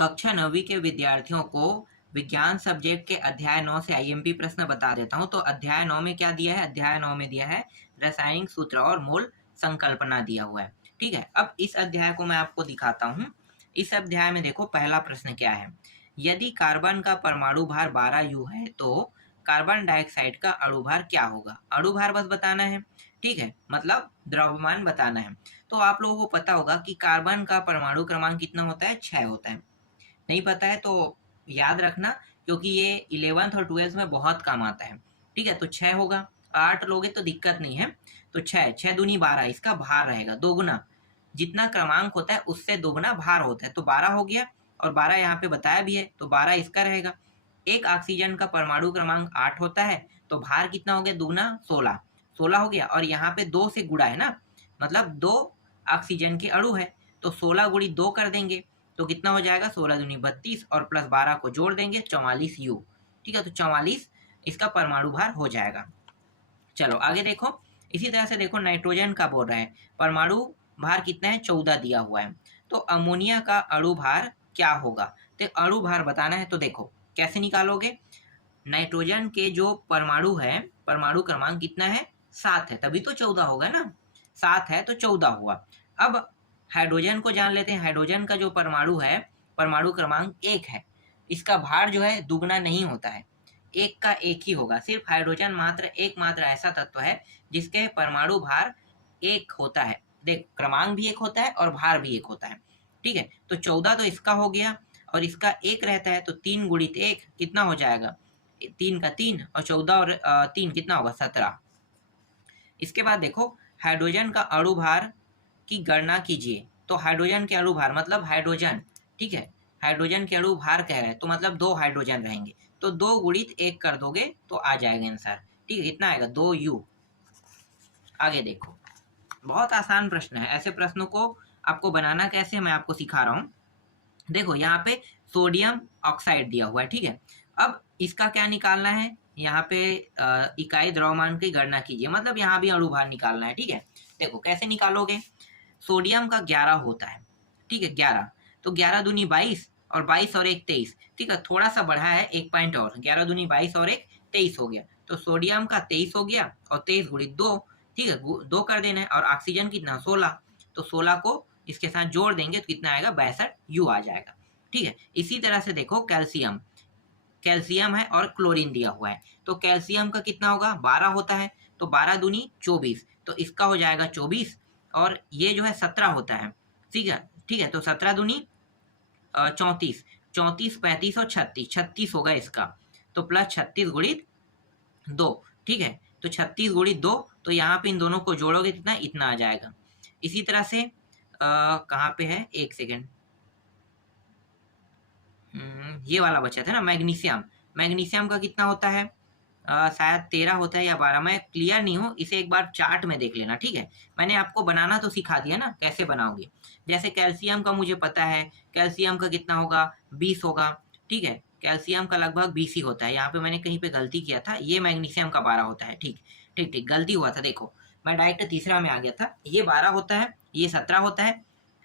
कक्षा 9वीं के विद्यार्थियों को विज्ञान सब्जेक्ट के अध्याय 9 से आईएमपी प्रश्न बता देता हूं। तो अध्याय 9 में क्या दिया है? अध्याय 9 में दिया है रासायनिक सूत्र और मोल संकल्पना दिया हुआ है। ठीक है, अब इस अध्याय को मैं आपको दिखाता हूं। इस अध्याय में देखो पहला प्रश्न क्या है। यदि कार्बन का परमाणु भार 12 U है तो कार्बन डाइऑक्साइड का अणु भार क्या होगा? अणु भार बस बताना है, ठीक है, मतलब द्रव्यमान बताना है। तो आप लोगों को पता होगा कि कार्बन का परमाणु क्रमांक कितना होता है? 6 होता है। नहीं पता है तो याद रखना, क्योंकि ये 11th और 12th में बहुत काम आता है। ठीक है, तो 6 होगा। 8 लोगे तो दिक्कत नहीं है। तो 6 6 दूनी 12, इसका भार रहेगा दोगुना। जितना क्रमांक होता है उससे दोगुना भार होता है, तो 12 हो गया। और 12 यहाँ पे बताया भी है, तो 12 इसका रहेगा। एक ऑक्सीजन का परमाणु क्रमांक 8 होता है, तो भार कितना हो गया? दूना 16, 16 हो गया। और यहाँ पे 2 से गुणा है ना, मतलब 2 ऑक्सीजन के अणु है, तो 16 गुणी 2 कर देंगे तो कितना हो जाएगा? 16 दूनी 32 और प्लस 12 को जोड़ देंगे 44 U। ठीक है, तो 44 इसका परमाणु भार हो जाएगा। चलो आगे देखो। इसी तरह से देखो नाइट्रोजन का बोल रहा है, परमाणु भार कितना है? 14 दिया हुआ है। तो अमोनिया का अणु भार क्या होगा? तो अणु भार बताना है, तो देखो कैसे निकालोगे। नाइट्रोजन के जो परमाणु है, परमाणु क्रमांक कितना है? 7 है, तभी तो 14 होगा ना। 7 है तो 14 हुआ। अब हाइड्रोजन को जान लेते हैं। हाइड्रोजन का जो परमाणु है, परमाणु क्रमांक 1 है। इसका भार जो है दुगना नहीं होता है, एक का एक ही होगा। सिर्फ हाइड्रोजन मात्र एकमात्र ऐसा तत्व है जिसके परमाणु भार 1 होता है। देख, क्रमांक भी 1 होता है और भार भी 1 होता है। ठीक है, तो 14 तो इसका हो गया और इसका 1 रहता है, तो 3 गुणित 1 कितना हो जाएगा? 3 का 3 और 14 और 3 कितना होगा? 17। इसके बाद देखो हाइड्रोजन का अणु भार की गणना कीजिए। तो हाइड्रोजन के अणु भार मतलब हाइड्रोजन, ठीक है, हाइड्रोजन के अणु भार कह रहे हैं तो मतलब 2 हाइड्रोजन रहेंगे, तो 2 गुणित 1 कर दोगे तो आ जाएगा आंसर। ठीक है, कितना आएगा? 2 U। आगे देखो, बहुत आसान प्रश्न है। ऐसे प्रश्नों को आपको बनाना कैसे मैं आपको सिखा रहा हूँ। देखो यहाँ पे सोडियम ऑक्साइड दिया हुआ है, ठीक है। अब इसका क्या निकालना है? यहाँ पे इकाई द्रव्यमान की गणना कीजिए, मतलब यहाँ भी अणु भार निकालना है। ठीक है, देखो कैसे निकालोगे। सोडियम का 11 होता है, ठीक है, 11, तो 11 दूनी 22 और 22 और 1 23। ठीक है, थोड़ा सा बढ़ा है 1 पॉइंट और, 11 दूनी 22 और 1 23 हो गया। तो सोडियम का 23 हो गया और 23 गुणित 2, ठीक है, 2 कर देना है। और ऑक्सीजन कितना? 16, तो 16 को इसके साथ जोड़ देंगे तो कितना आएगा? 62 U आ जाएगा। ठीक है, इसी तरह से देखो कैल्शियम, कैल्शियम है और क्लोरीन दिया हुआ है। तो कैल्शियम का कितना होगा? 12 होता है, तो 12 दूनी 24, तो इसका हो जाएगा 24। और ये जो है 17 होता है, ठीक है, ठीक है, तो 17 दूनी 34, 34 35 और 36, 36 होगा इसका, तो प्लस 36 गुणित 2। ठीक है, तो 36 गुणित 2, तो यहाँ पे इन दोनों को जोड़ोगे कितना? इतना आ जाएगा। इसी तरह से कहाँ पे है? एक सेकेंड, ये वाला बचा था ना, मैग्नीशियम। मैग्नीशियम का कितना होता है? शायद 13 होता है या 12, मैं क्लियर नहीं हूँ, इसे एक बार चार्ट में देख लेना। ठीक है, मैंने आपको बनाना तो सिखा दिया ना, कैसे बनाओगे। जैसे कैल्शियम का मुझे पता है, कैल्शियम का कितना होगा? 20 होगा। ठीक है, कैल्शियम का लगभग 20 ही होता है। यहाँ पे मैंने कहीं पे गलती किया था, ये मैग्नीशियम का 12 होता है। ठीक ठीक ठीक, गलती हुआ था। देखो मैं डायरेक्ट तीसरा में आ गया था, ये 12 होता है, ये 17 होता है।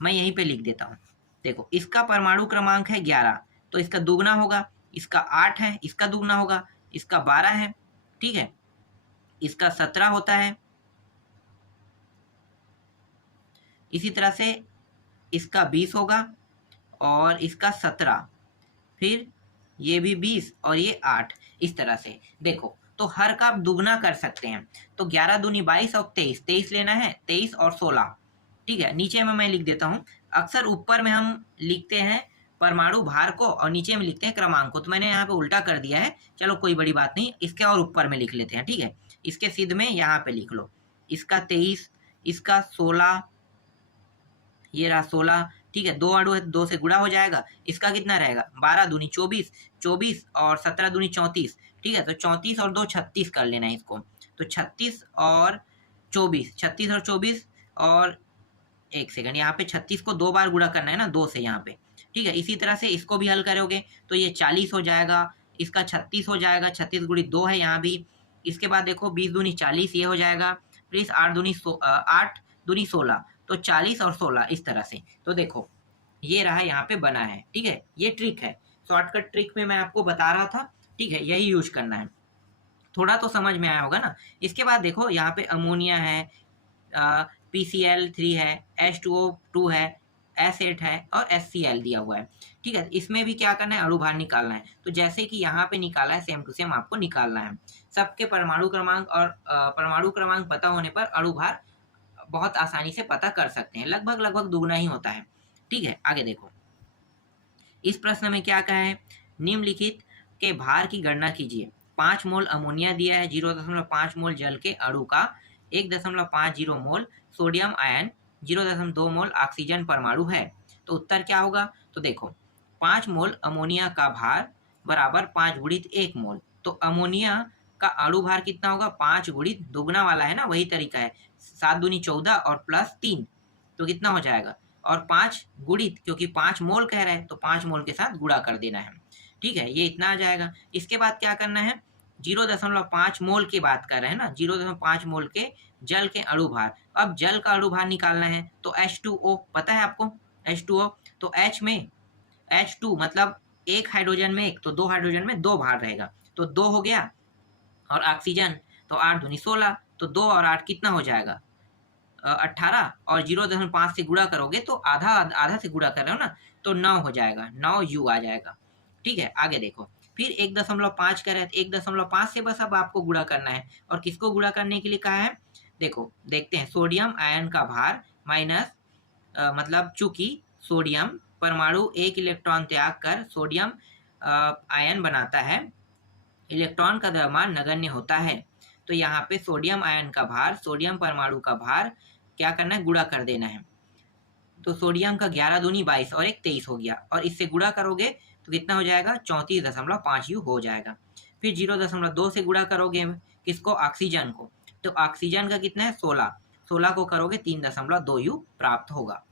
मैं यहीं पे लिख देता हूँ। देखो इसका परमाणु क्रमांक है 11, तो इसका दुगना होगा। इसका 8 है, इसका दुगना होगा। इसका 12 है, ठीक है, इसका 17 होता है। इसी तरह से इसका 20 होगा और इसका 17, फिर ये भी 20 और ये 8। इस तरह से देखो, तो हर का आप दुगना कर सकते हैं। तो 11 दूनी 22 और 23, 23 लेना है, 23 और 16। ठीक है, नीचे में मैं लिख देता हूँ। अक्सर ऊपर में हम लिखते हैं परमाणु भार को और नीचे में लिखते हैं क्रमांक को, तो मैंने यहाँ पे उल्टा कर दिया है। चलो कोई बड़ी बात नहीं, इसके और ऊपर में लिख लेते हैं। ठीक है, इसके सिद्ध में यहाँ पे लिख लो, इसका 23, इसका 16, ये रहा 16। ठीक है, 2 अणु है, 2 से गुणा हो जाएगा। इसका कितना रहेगा? 12 दूनी 24, 24 और 17 दूनी 34। ठीक है, तो 34 और 2 36 कर लेना है इसको। तो 36 और 24, 36 और 24 और एक सेकंड, यहाँ पे 36 को 2 बार गुणा करना है ना, 2 से यहाँ पे। ठीक है, इसी तरह से इसको भी हल करोगे तो ये 40 हो जाएगा, इसका 36 हो जाएगा, 36 गुणित 2 है यहाँ भी। इसके बाद देखो 20 दूनी 40 ये हो जाएगा, प्लीज 8 दूनी 16, तो 40 और 16 इस तरह से। तो देखो ये रहा यहाँ पे बना है, ठीक है। ये ट्रिक है, शॉर्टकट ट्रिक में मैं आपको बता रहा था, ठीक है, यही यूज करना है। थोड़ा तो समझ में आया होगा ना। इसके बाद देखो यहाँ पे अमोनिया है, PCl3 है, H2O2 है, S8 है और HCl दिया हुआ है, ठीक है। इसमें भी क्या करना है, अणुभार निकालना है। तो जैसे कि यहाँ पे निकाला है, सेम टू सेम आपको निकालना है। सबके परमाणु क्रमांक और परमाणु क्रमांक पता होने पर अणुभार बहुत आसानी से पता कर सकते हैं, लगभग लगभग दुगना ही होता है, ठीक है। आगे देखो, इस प्रश्न में क्या कहा है, निम्नलिखित के भार की गणना कीजिए। 5 मोल अमोनिया दिया है, 0.5 मोल जल के अणु का, 1.50 मोल सोडियम आयन, 0.2 मोल ऑक्सीजन परमाणु है। तो उत्तर क्या होगा, तो देखो 5 मोल अमोनिया का भार बराबर 5 गुणित 1 मोल। तो अमोनिया का अणु भार कितना होगा, 5 गुणित दुगना वाला है ना, वही तरीका है, 7 दूनी 14 और प्लस 3, तो कितना हो जाएगा, और 5 गुणित, क्योंकि 5 मोल कह रहे हैं तो 5 मोल के साथ गुणा कर देना है, ठीक है। ये इतना आ जाएगा। इसके बाद क्या करना है, 0.5 मोल की बात कर रहे हैं ना, 0.5 मोल के जल के अणुभार। अब जल का अणुभार निकालना है, तो H2O पता है आपको, H2O, तो H में H2 मतलब एक हाइड्रोजन में एक, तो 2 हाइड्रोजन में 2 भार रहेगा, तो 2 हो गया। और ऑक्सीजन, तो 8 दूनी 16, तो 2 और 8 कितना हो जाएगा, 18, और 0.5 से गुणा करोगे तो आधा आधा से गुणा कर रहे हो ना, तो 9 हो जाएगा, 9 U आ जाएगा, ठीक है। आगे देखो, फिर 1.5 कह रहे हैं, 1.5 से बस अब आपको गुणा करना है। और किसको गुणा करने के लिए कहा है, देखो देखते हैं, सोडियम आयन का भार माइनस, मतलब चूंकि सोडियम परमाणु एक इलेक्ट्रॉन त्याग कर सोडियम आयन बनाता है, इलेक्ट्रॉन का द्रव्यमान नगण्य होता है। तो यहाँ पे सोडियम आयन का भार, सोडियम परमाणु का भार क्या करना है, गुणा कर देना है। तो सोडियम का 11 दूनी 22 और 1 23 हो गया, और इससे गुणा करोगे तो कितना हो जाएगा, 34.5 U हो जाएगा। फिर 0.2 से गुणा करोगे किसको, ऑक्सीजन को, तो ऑक्सीजन का कितना है 16, 16 को करोगे 3.2 U प्राप्त होगा।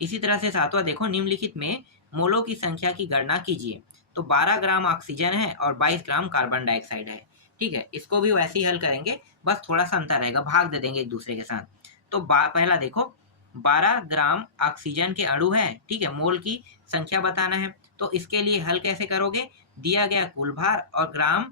इसी तरह से सातवां देखो, निम्नलिखित में मोलों की संख्या की गणना कीजिए। तो 12 ग्राम ऑक्सीजन है और 22 ग्राम कार्बन डाइऑक्साइड है, ठीक है। इसको भी वैसे ही हल करेंगे, बस थोड़ा सा अंतर रहेगा, भाग दे देंगे एक दूसरे के साथ। तो पहला देखो, 12 ग्राम ऑक्सीजन के अणु है, ठीक है, मोल की संख्या बताना है। तो इसके लिए हल कैसे करोगे, दिया गया कुल भार और ग्राम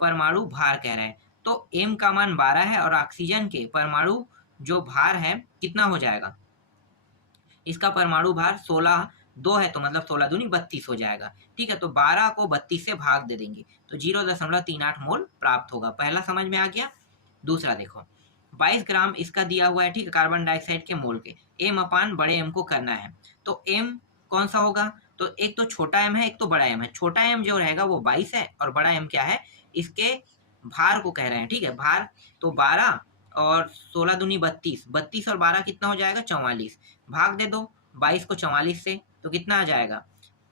परमाणु भार कह रहे हैं, तो m का मान 12 है और ऑक्सीजन के परमाणु जो भार है कितना हो जाएगा, इसका परमाणु भार 16, 2 है तो मतलब 16 दूनी 32 हो जाएगा, ठीक है। तो 12 को 32 से भाग दे देंगे तो 0.38 मोल प्राप्त होगा। पहला समझ में आ गया। दूसरा देखो, 22 ग्राम इसका दिया हुआ है, ठीक है, कार्बन डाइऑक्साइड के मोल के, m अपान बड़े m को करना है। तो m कौन सा होगा, तो एक तो छोटा m है, एक तो बड़ा m है। छोटा m जो रहेगा वो 22 है और बड़ा m क्या है, इसके भार को कह रहे हैं, ठीक है, भार। तो 12 और 16 दूनी 32, 32 और 12 कितना हो जाएगा, 44, भाग दे दो 22 को 44 से, तो कितना आ जाएगा,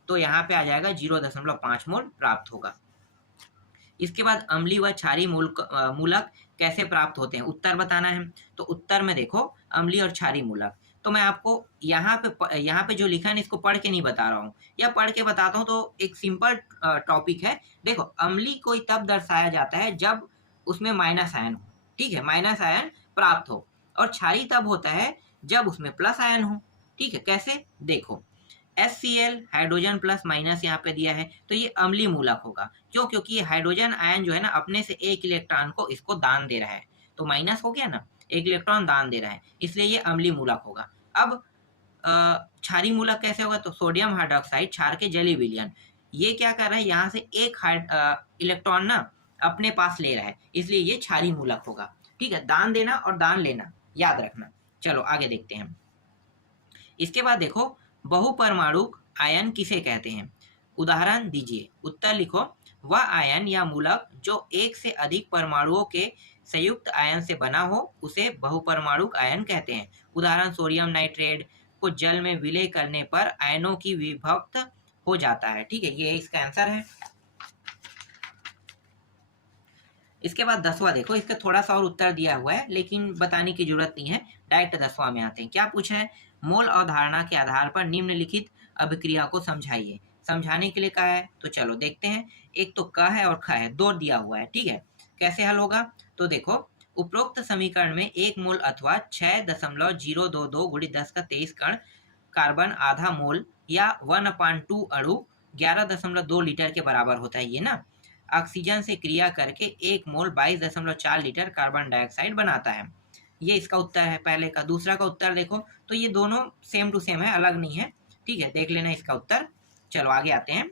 तो यहाँ पे आ जाएगा 0.5 मोल प्राप्त होगा। इसके बाद अम्लीय व क्षारीय मूलक कैसे प्राप्त होते हैं, उत्तर बताना है। तो उत्तर में देखो, अम्लीय और क्षारीय मूलक, तो मैं आपको यहाँ पे जो लिखा है इसको पढ़ के नहीं बता रहा हूँ, या पढ़ के बताता हूँ तो एक सिंपल टॉपिक है। देखो, अम्लीय को तब दर्शाया जाता है जब उसमें माइनस आयन हो, ठीक है, माइनस आयन प्राप्त हो, और क्षारीय तब होता है जब उसमें प्लस आयन हो, ठीक है। कैसे, देखो HCl हाइड्रोजन प्लस माइनस यहाँ पे दिया है, तो ये अम्लीय मूलक होगा। क्यों, क्योंकि ये हाइड्रोजन आयन जो है ना अपने से एक इलेक्ट्रॉन को इसको दान दे रहा है, तो माइनस हो गया ना, एक इलेक्ट्रॉन दान दे रहा है, इसलिए ये अम्लीय मूलक होगा। अब क्षारीय मूलक कैसे होगा, तो सोडियम हाइड्रोक्साइड क्षार के जलीय विलयन, ये क्या कर रहा है, यहाँ से एक इलेक्ट्रॉन ना अपने पास ले रहा है, इसलिए ये क्षारीय मूलक होगा, ठीक है। दान देना और दान लेना याद रखना। चलो आगे देखते हैं। इसके बाद देखो, बहुपरमाणुक आयन किसे कहते हैं, उदाहरण दीजिए, उत्तर लिखो। वह आयन या मूलक जो एक से अधिक परमाणुओं के संयुक्त आयन से बना हो उसे बहुपरमाणुक आयन कहते हैं। उदाहरण, सोडियम नाइट्रेट को जल में विलय करने पर आयनों की विभक्त हो जाता है, ठीक है, ये इसका आंसर है। इसके बाद 10वां देखो, इसका थोड़ा सा और उत्तर दिया हुआ है लेकिन बताने की जरूरत नहीं है, डायरेक्ट 10वां में आते हैं। क्या पूछा है, मोल अवधारणा के आधार पर निम्नलिखित अभिक्रिया को समझाइए। समझाने के लिए कहा है, तो चलो देखते हैं। एक तो क है और ख है, दो दिया हुआ है, ठीक है, कैसे हल होगा, तो देखो, उपरोक्त समीकरण में 1 मोल अथवा 6.022 × 10 का 23 कण कार्बन आधा मोल या 1/2 अणु 11.2 लीटर के बराबर होता है ये ना। ऑक्सीजन से क्रिया करके 1 मोल 22.4 लीटर कार्बन डाइऑक्साइड बनाता है। ये इसका उत्तर है पहले का। दूसरा का उत्तर देखो तो ये दोनों सेम टू सेम है, अलग नहीं है, ठीक है, देख लेना इसका उत्तर। चलो आगे आते हैं।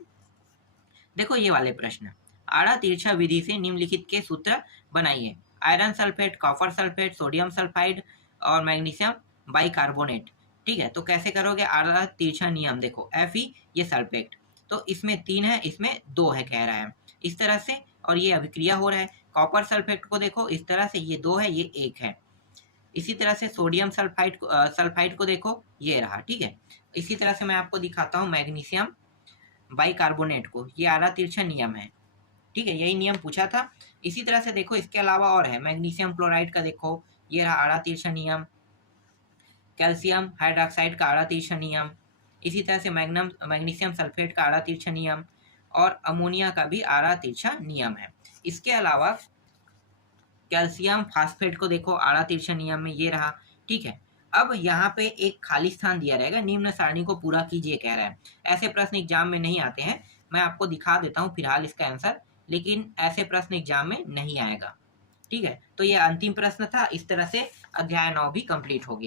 देखो ये वाले प्रश्न, आड़ा तिरछा विधि से निम्नलिखित के सूत्र बनाइए। Iron sulphate, copper sulphate, sodium sulphide और मैग्नीशियम बाइकार्बोनेट। ठीक है, तो कैसे करोगे? आड़ा तिरछा नियम देखो, Fe ये सल्फेट, तो इसमें 3 है, इसमें 2 है कह रहा है, इस तरह से, और ये अभिक्रिया हो रहा है। कॉपर सल्फेट को देखो इस तरह से, ये 2 है, ये 1 है। इसी तरह से सोडियम सल्फाइड को देखो, ये रहा, ठीक है। इसी तरह से मैं आपको दिखाता हूँ मैग्नीशियम बाइकार्बोनेट को, ये आड़ा तिरछा नियम है, ठीक है, यही नियम पूछा था। इसी तरह से देखो इसके अलावा और है, मैग्नीशियम क्लोराइड का देखो, ये रहा आड़ा तिरछा नियम। कैल्शियम हाइड्रोक्साइड का आड़ा तिरछा नियम। इसी तरह से मैग्नीशियम सल्फेट का आड़ा तिरछा नियम और अमोनिया का भी आड़ा तिरछा नियम है। इसके अलावा कैल्शियम फास्फेट को देखो आड़ा तिरछा नियम में, ये रहा, ठीक है। अब यहाँ पे एक खाली स्थान दिया रहेगा, निम्न सारणी को पूरा कीजिए कह रहा है। ऐसे प्रश्न एग्जाम में नहीं आते हैं, मैं आपको दिखा देता हूँ फिलहाल इसका आंसर, लेकिन ऐसे प्रश्न एग्जाम में नहीं आएगा, ठीक है। तो ये अंतिम प्रश्न था। इस तरह से अध्याय 9 भी कंप्लीट हो गया।